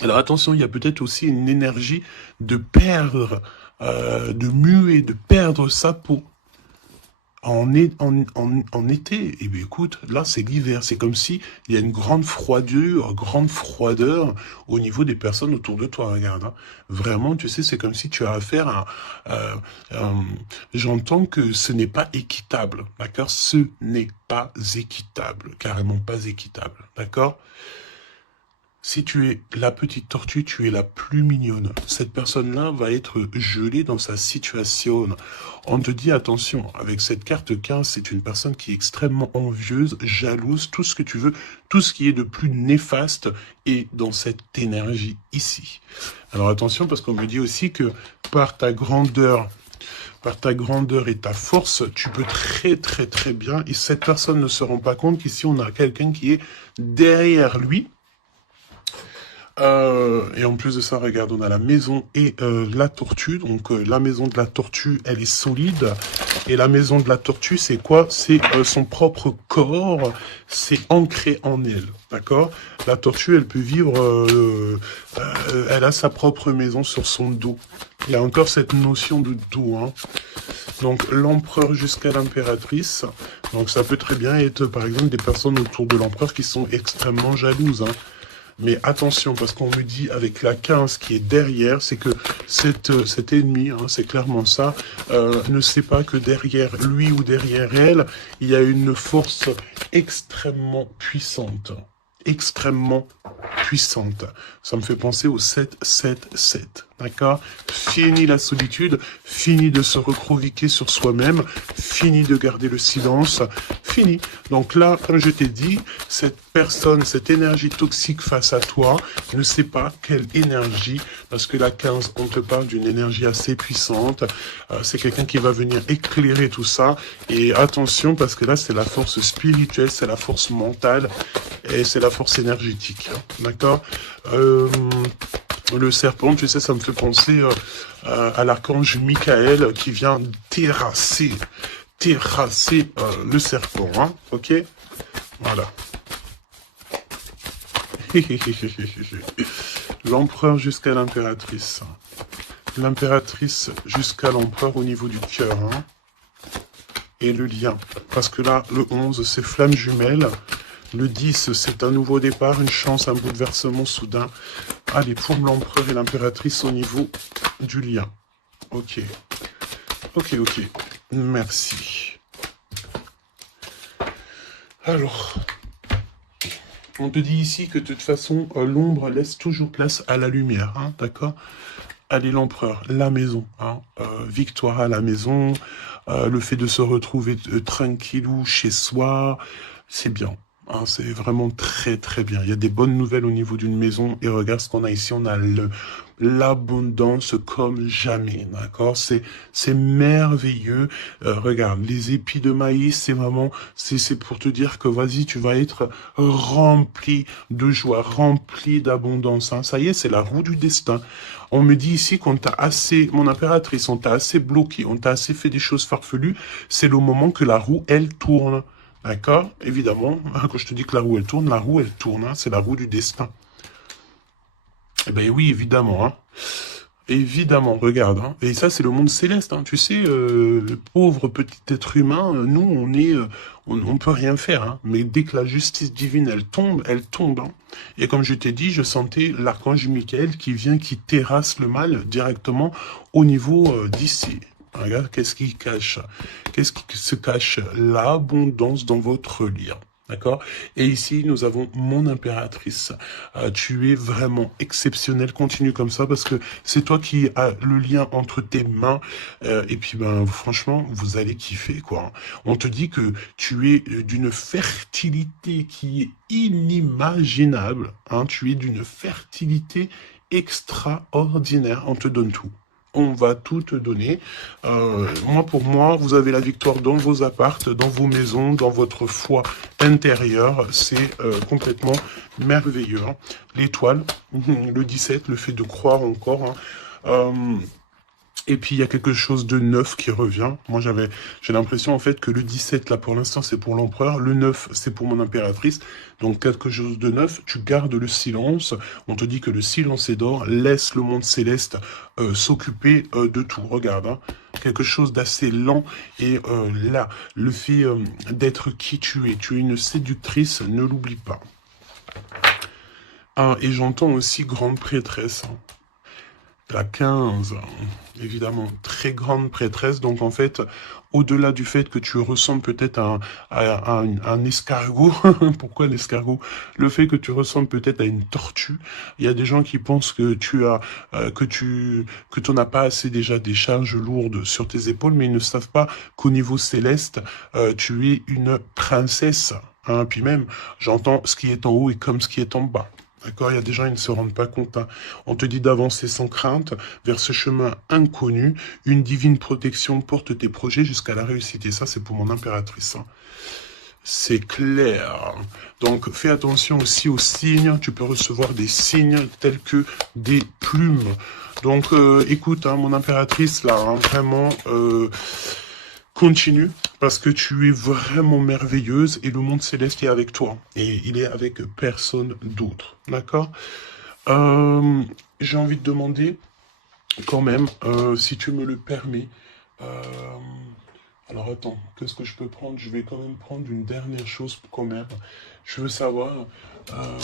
Alors attention, il y a peut-être aussi une énergie de perdre, de muer, de perdre sa peau en été. Et bien écoute, là c'est l'hiver, c'est comme si il y a une grande froideur au niveau des personnes autour de toi. Regarde, hein. Vraiment, tu sais, c'est comme si tu as affaire à... j'entends que ce n'est pas équitable, d'accord? Ce n'est pas équitable, carrément pas équitable, d'accord? Si tu es la petite tortue, tu es la plus mignonne. Cette personne-là va être gelée dans sa situation. On te dit attention, avec cette carte 15, c'est une personne qui est extrêmement envieuse, jalouse, tout ce que tu veux, tout ce qui est de plus néfaste est dans cette énergie ici. Alors attention, parce qu'on me dit aussi que par ta grandeur et ta force, tu peux très bien, et cette personne ne se rend pas compte qu'ici on a quelqu'un qui est derrière lui. Et en plus de ça, regarde, on a la maison et la tortue. Donc la maison de la tortue, elle est solide. Et la maison de la tortue, c'est quoi? C'est son propre corps. C'est ancré en elle. D'accord? La tortue, elle peut vivre... elle a sa propre maison sur son dos. Il y a encore cette notion de dos, hein. Donc l'empereur jusqu'à l'impératrice. Donc ça peut très bien être, par exemple, des personnes autour de l'empereur qui sont extrêmement jalouses, hein. Mais attention, parce qu'on me dit avec la 15 qui est derrière, c'est que cet ennemi, hein, c'est clairement ça, ne sait pas que derrière lui ou derrière elle, il y a une force extrêmement puissante. Extrêmement puissante. Ça me fait penser au 7-7-7. D'accord? Fini la solitude, fini de se recroqueviller sur soi-même, fini de garder le silence, fini. Donc là, comme je t'ai dit, cette personne, cette énergie toxique face à toi, ne sait pas quelle énergie, parce que la 15, on te parle d'une énergie assez puissante, c'est quelqu'un qui va venir éclairer tout ça, et attention, parce que là, c'est la force spirituelle, c'est la force mentale, et c'est la force énergétique, d'accord? Le serpent, tu sais, ça me fait penser à l'archange Michael qui vient terrasser le serpent, hein, ok? Voilà. L'empereur jusqu'à l'impératrice. L'impératrice jusqu'à l'empereur au niveau du cœur, hein? Et le lien. Parce que là, le 11, c'est flamme jumelle. Le 10, c'est un nouveau départ, une chance, un bouleversement soudain. Allez, pour l'empereur et l'impératrice au niveau du lien. Ok. Ok. Merci. Alors, on te dit ici que de toute façon, l'ombre laisse toujours place à la lumière, hein, d'accord? Allez, l'empereur, la maison, hein, victoire à la maison, le fait de se retrouver tranquillou chez soi, c'est bien. Hein, c'est vraiment très très bien. Il y a des bonnes nouvelles au niveau d'une maison et regarde ce qu'on a ici. On a l'abondance comme jamais, d'accord? C'est merveilleux. Regarde, les épis de maïs, c'est vraiment c'est pour te dire que vas-y, tu vas être rempli de joie, rempli d'abondance. Hein. Ça y est, c'est la roue du destin. On me dit ici qu'on t'a assez, mon impératrice, on t'a assez bloqué, on t'a assez fait des choses farfelues. C'est le moment que la roue, elle tourne. D'accord? Évidemment, hein, quand je te dis que la roue, elle tourne, hein, c'est la roue du destin. Eh bien oui, évidemment, hein. Évidemment, regarde, hein. Et ça, c'est le monde céleste, hein. Tu sais, le pauvre petit être humain, nous, on peut rien faire, hein. Mais dès que la justice divine, elle tombe, hein. Et comme je t'ai dit, je sentais l'archange Michael qui vient, qui terrasse le mal directement au niveau d'ici. Regarde, qu'est-ce qui cache? Qu'est-ce qui se cache? L'abondance dans votre lien. D'accord? Et ici, nous avons mon impératrice. Tu es vraiment exceptionnel. Continue comme ça parce que c'est toi qui as le lien entre tes mains. Et puis, ben, franchement, vous allez kiffer, quoi. On te dit que tu es d'une fertilité qui est inimaginable. Hein, tu es d'une fertilité extraordinaire. On te donne tout. On va tout te donner. Pour moi, vous avez la victoire dans vos appartes, dans vos maisons, dans votre foi intérieure. C'est complètement merveilleux. Hein. L'étoile, le 17, le fait de croire encore. Hein. Et puis, il y a quelque chose de neuf qui revient. Moi, j'ai l'impression, en fait, que le 17, là, pour l'instant, c'est pour l'empereur. Le 9, c'est pour mon impératrice. Donc, quelque chose de neuf. Tu gardes le silence. On te dit que le silence est d'or. Laisse le monde céleste s'occuper de tout. Regarde, hein. Quelque chose d'assez lent. Et là, le fait d'être qui tu es. Tu es une séductrice, ne l'oublie pas. Ah, et j'entends aussi grande prêtresse. Hein. La 15, évidemment, très grande prêtresse. Donc, en fait, au-delà du fait que tu ressembles peut-être à un escargot, pourquoi l'escargot? Le fait que tu ressembles peut-être à une tortue. Il y a des gens qui pensent que tu n'as pas assez déjà des charges lourdes sur tes épaules, mais ils ne savent pas qu'au niveau céleste, tu es une princesse. Hein. Puis même, j'entends ce qui est en haut et comme ce qui est en bas. D'accord, il y a des gens, ils ne se rendent pas compte. Hein. On te dit d'avancer sans crainte vers ce chemin inconnu. Une divine protection porte tes projets jusqu'à la réussite. Et ça, c'est pour mon impératrice. Hein. C'est clair. Donc, fais attention aussi aux signes. Tu peux recevoir des signes tels que des plumes. Donc, écoute, hein, mon impératrice, là, hein, vraiment... Continue, parce que tu es vraiment merveilleuse et le monde céleste est avec toi. Et il est avec personne d'autre. D'accord? J'ai envie de demander, quand même, si tu me le permets. euh, alors attends, qu'est-ce que je peux prendre? Je vais quand même prendre une dernière chose quand même. Je veux savoir, euh,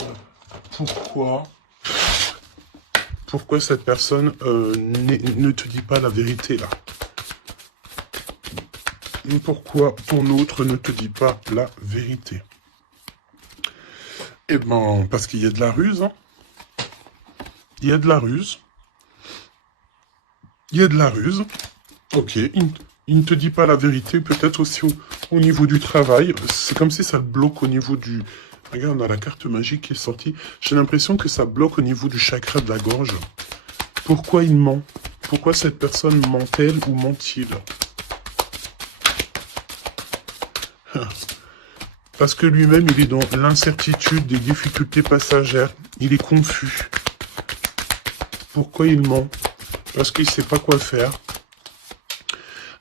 Pourquoi cette personne ne te dit pas la vérité, là? Pourquoi ton autre ne te dit pas la vérité? Eh ben, parce qu'il y a de la ruse, hein. Il y a de la ruse. Il y a de la ruse. Ok, il ne te dit pas la vérité, peut-être aussi au niveau du travail. C'est comme si ça le bloque au niveau du... Regarde, on a la carte magique qui est sortie. J'ai l'impression que ça bloque au niveau du chakra de la gorge. Pourquoi il ment? Pourquoi cette personne ment-elle ou ment-il? Parce que lui-même, il est dans l'incertitude, des difficultés passagères. Il est confus. Pourquoi il ment? Parce qu'il ne sait pas quoi faire.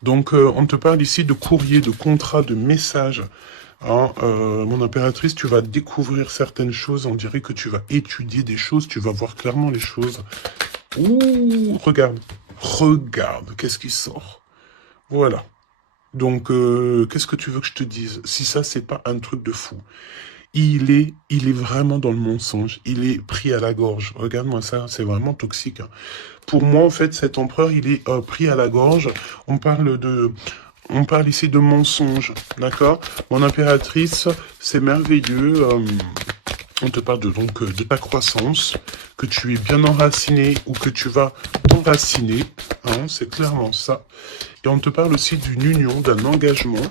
Donc, on te parle ici de courrier, de contrat, de message. Hein, mon impératrice, tu vas découvrir certaines choses. On dirait que tu vas étudier des choses. Tu vas voir clairement les choses. Ouh, regarde. Regarde, qu'est-ce qui sort? Voilà. Donc, qu'est-ce que tu veux que je te dise? Si ça, c'est pas un truc de fou. Il est vraiment dans le mensonge. Il est pris à la gorge. Regarde-moi ça, c'est vraiment toxique. Hein. Pour moi, en fait, cet empereur, il est pris à la gorge. On parle ici de mensonge, d'accord? Mon impératrice, c'est merveilleux. On te parle donc de ta croissance, que tu es bien enraciné ou que tu vas t'enraciner. Hein, c'est clairement ça. Et on te parle aussi d'une union, d'un engagement,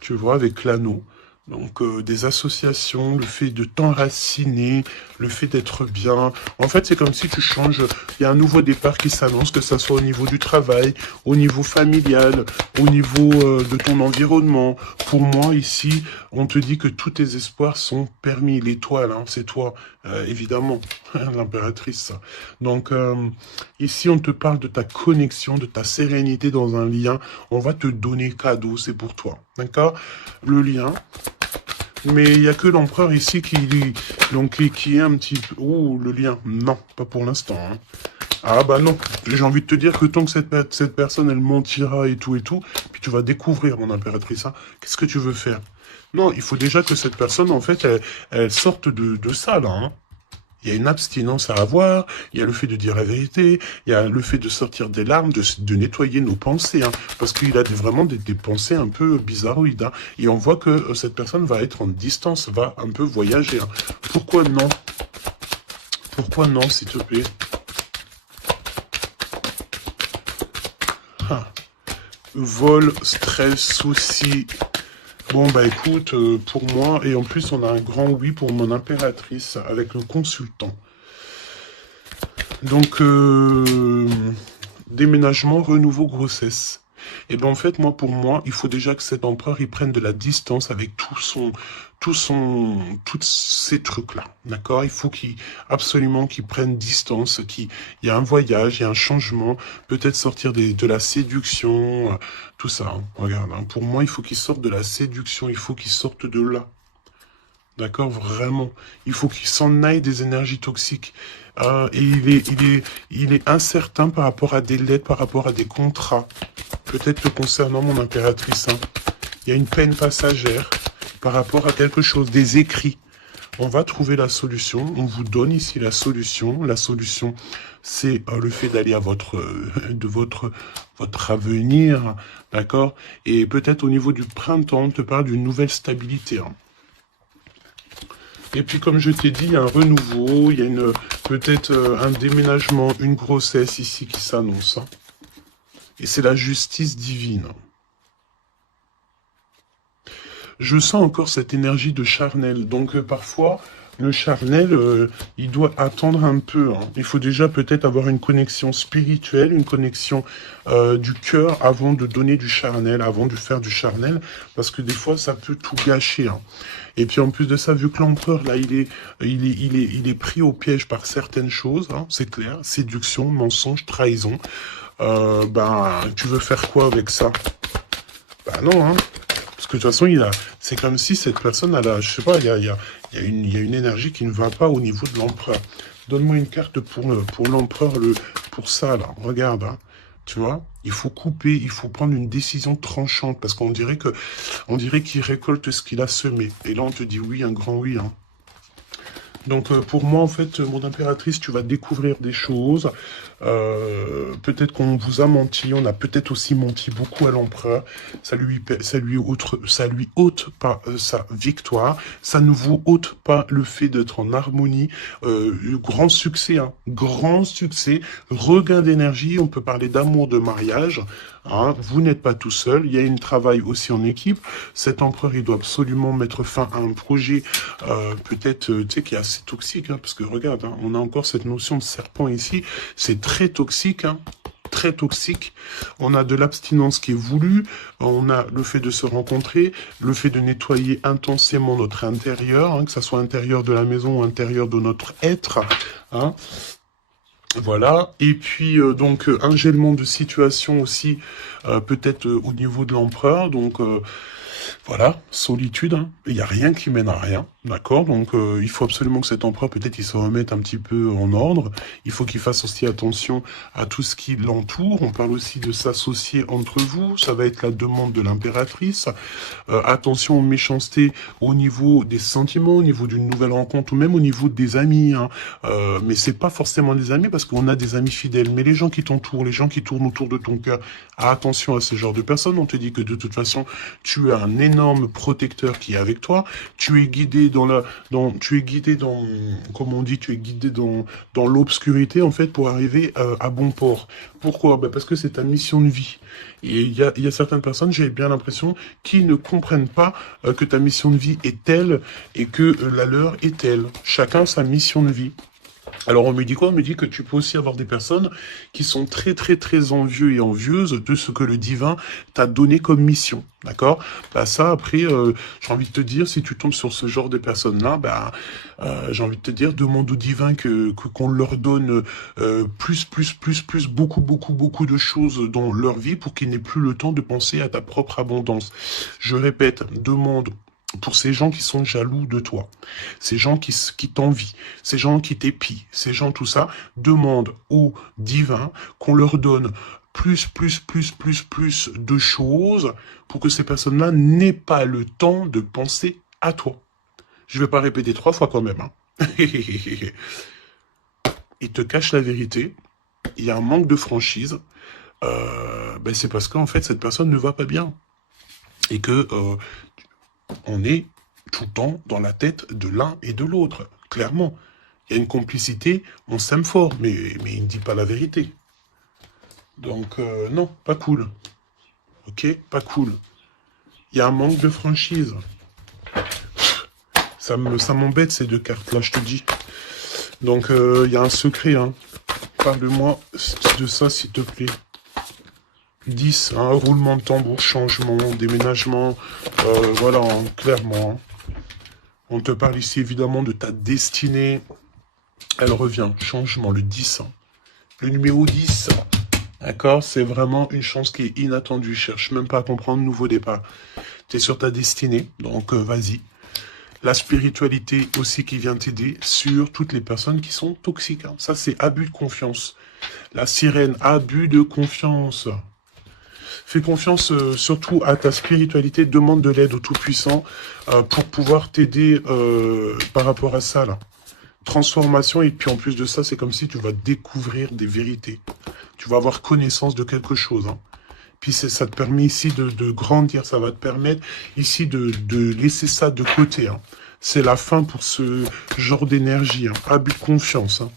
tu vois, avec l'anneau. Donc des associations, le fait de t'enraciner, le fait d'être bien. En fait, c'est comme si tu changes. Il y a un nouveau départ qui s'annonce, que ça soit au niveau du travail, au niveau familial, au niveau de ton environnement. Pour moi, ici, on te dit que tous tes espoirs sont permis. L'étoile, hein, c'est toi, évidemment, l'impératrice. Donc ici, on te parle de ta connexion, de ta sérénité dans un lien. On va te donner cadeau, c'est pour toi. D'accord? Le lien. Mais il n'y a que l'empereur ici qui est un petit peu... Ouh, le lien. Non, pas pour l'instant. Hein. Ah bah non. J'ai envie de te dire que tant que cette personne, elle mentira et tout, puis tu vas découvrir, mon impératrice. Hein. Qu'est-ce que tu veux faire? Non, il faut déjà que cette personne, en fait, elle sorte de ça, là. Hein. Il y a une abstinence à avoir, il y a le fait de dire la vérité, il y a le fait de sortir des larmes, de nettoyer nos pensées, hein, parce qu'il a vraiment des pensées un peu bizarroïdes. Hein, et on voit que cette personne va être en distance, va un peu voyager. Hein. Pourquoi non? Pourquoi non, s'il te plaît? Ah. Vol, stress, soucis... Bon, bah écoute, pour moi, et en plus, on a un grand oui pour mon impératrice avec le consultant. Donc, déménagement, renouveau, grossesse. Et ben en fait, pour moi, il faut déjà que cet empereur, il prenne de la distance avec tous ces trucs-là. D'accord? Il faut absolument qu'il prenne distance, il y a un voyage, il y a un changement, peut-être sortir de la séduction, tout ça. Hein. Regarde, hein. Pour moi, il faut qu'il sorte de la séduction, il faut qu'il sorte de là. D'accord, vraiment. Il faut qu'il s'en aille des énergies toxiques. Et il est incertain par rapport à des lettres, par rapport à des contrats. Peut-être concernant mon impératrice. Hein. Il y a une peine passagère par rapport à quelque chose, des écrits. On va trouver la solution. On vous donne ici la solution. La solution, c'est le fait d'aller à votre avenir. D'accord? Et peut-être au niveau du printemps, on te parle d'une nouvelle stabilité. Hein. Et puis, comme je t'ai dit, il y a un renouveau, il y a peut-être un déménagement, une grossesse ici qui s'annonce. Hein. Et c'est la justice divine. Je sens encore cette énergie de charnel. Donc, parfois, le charnel, il doit attendre un peu. Hein. Il faut déjà peut-être avoir une connexion spirituelle, une connexion du cœur avant de donner du charnel, avant de faire du charnel. Parce que des fois, ça peut tout gâcher. Hein. Et puis en plus de ça, vu que l'empereur, là, il est pris au piège par certaines choses, hein, c'est clair, séduction, mensonge, trahison, tu veux faire quoi avec ça? Bah non, hein, parce que de toute façon, c'est comme si cette personne, je sais pas, il y a une énergie qui ne va pas au niveau de l'empereur. Donne-moi une carte pour l'empereur, pour ça, là, regarde, hein. Tu vois, il faut couper, il faut prendre une décision tranchante parce qu'on dirait qu'il récolte ce qu'il a semé. Et là, on te dit oui, un grand oui. Hein. Donc pour moi, en fait, mon impératrice, tu vas découvrir des choses. Peut-être qu'on vous a menti, on a peut-être aussi menti beaucoup à l'empereur. Ça lui ôte pas sa victoire. Ça ne vous ôte pas le fait d'être en harmonie. Grand succès, hein, grand succès. Regain d'énergie. On peut parler d'amour, de mariage. Hein, vous n'êtes pas tout seul. Il y a un travail aussi en équipe. Cet empereur, il doit absolument mettre fin à un projet peut-être, tu sais, qui est assez toxique, hein, parce que regarde, hein, on a encore cette notion de serpent ici, c'est très toxique, hein, très toxique. On a de l'abstinence qui est voulue, on a le fait de se rencontrer, le fait de nettoyer intensément notre intérieur, hein, que ça soit intérieur de la maison ou intérieur de notre être, hein. Voilà, et puis donc un gèlement de situation aussi, peut-être au niveau de l'empereur, donc voilà, solitude, hein. Il n'y a rien qui mène à rien, d'accord? Donc il faut absolument que cet empereur, peut-être, il se remette un petit peu en ordre. Il faut qu'il fasse aussi attention à tout ce qui l'entoure. On parle aussi de s'associer entre vous. Ça va être la demande de l'impératrice. Attention aux méchancetés au niveau des sentiments, au niveau d'une nouvelle rencontre ou même au niveau des amis, hein. Mais c'est pas forcément des amis parce qu'on a des amis fidèles. Mais les gens qui t'entourent, les gens qui tournent autour de ton cœur, attention à ce genre de personnes. On te dit que de toute façon, tu as un énorme protecteur qui est avec toi. Tu es guidé tu es guidé dans, comme on dit, tu es guidé dans l'obscurité en fait pour arriver à bon port. Pourquoi? Ben parce que c'est ta mission de vie. Et il y a certaines personnes, j'ai bien l'impression, qui ne comprennent pas que ta mission de vie est telle et que la leur est telle. Chacun sa mission de vie. Alors on me dit quoi? On me dit que tu peux aussi avoir des personnes qui sont très très très envieux et envieuses de ce que le divin t'a donné comme mission. D'accord? Bah ça après, j'ai envie de te dire, si tu tombes sur ce genre de personnes-là, bah j'ai envie de te dire, demande au divin qu'on leur donne plus, beaucoup de choses dans leur vie pour qu'ils n'aient plus le temps de penser à ta propre abondance. Je répète, demande pour ces gens qui sont jaloux de toi, ces gens qui t'envient, ces gens qui t'épient, ces gens tout ça, demande au divin qu'on leur donne plus de choses pour que ces personnes-là n'aient pas le temps de penser à toi. Je vais pas répéter 3 fois quand même, hein. Il te cache la vérité, il y a un manque de franchise, ben c'est parce qu'en fait cette personne ne va pas bien. Et que on est tout le temps dans la tête de l'un et de l'autre, clairement. Il y a une complicité, on s'aime fort, mais il ne dit pas la vérité. Donc, non, pas cool. Ok, pas cool. Il y a un manque de franchise. Ça m'embête ces 2 cartes-là, je te dis. Donc, il y a un secret, hein. Parle-moi de ça, s'il te plaît. 10, hein, roulement de tambour, changement, déménagement, voilà, hein, clairement. Hein. On te parle ici évidemment de ta destinée. Elle revient, changement, le 10. Hein. Le numéro 10, d'accord, c'est vraiment une chance qui est inattendue. Cherche même pas à comprendre, nouveau départ. Tu es sur ta destinée, donc vas-y. La spiritualité aussi qui vient t'aider sur toutes les personnes qui sont toxiques. Hein. Ça, c'est abus de confiance. La sirène, abus de confiance. Fais confiance surtout à ta spiritualité, demande de l'aide au Tout-Puissant pour pouvoir t'aider par rapport à ça. Là. Transformation, et puis en plus de ça, c'est comme si tu vas découvrir des vérités. Tu vas avoir connaissance de quelque chose. Hein. Puis ça te permet ici de grandir, ça va te permettre ici de laisser ça de côté. Hein. C'est la fin pour ce genre d'énergie, hein. Abus de confiance. Hein.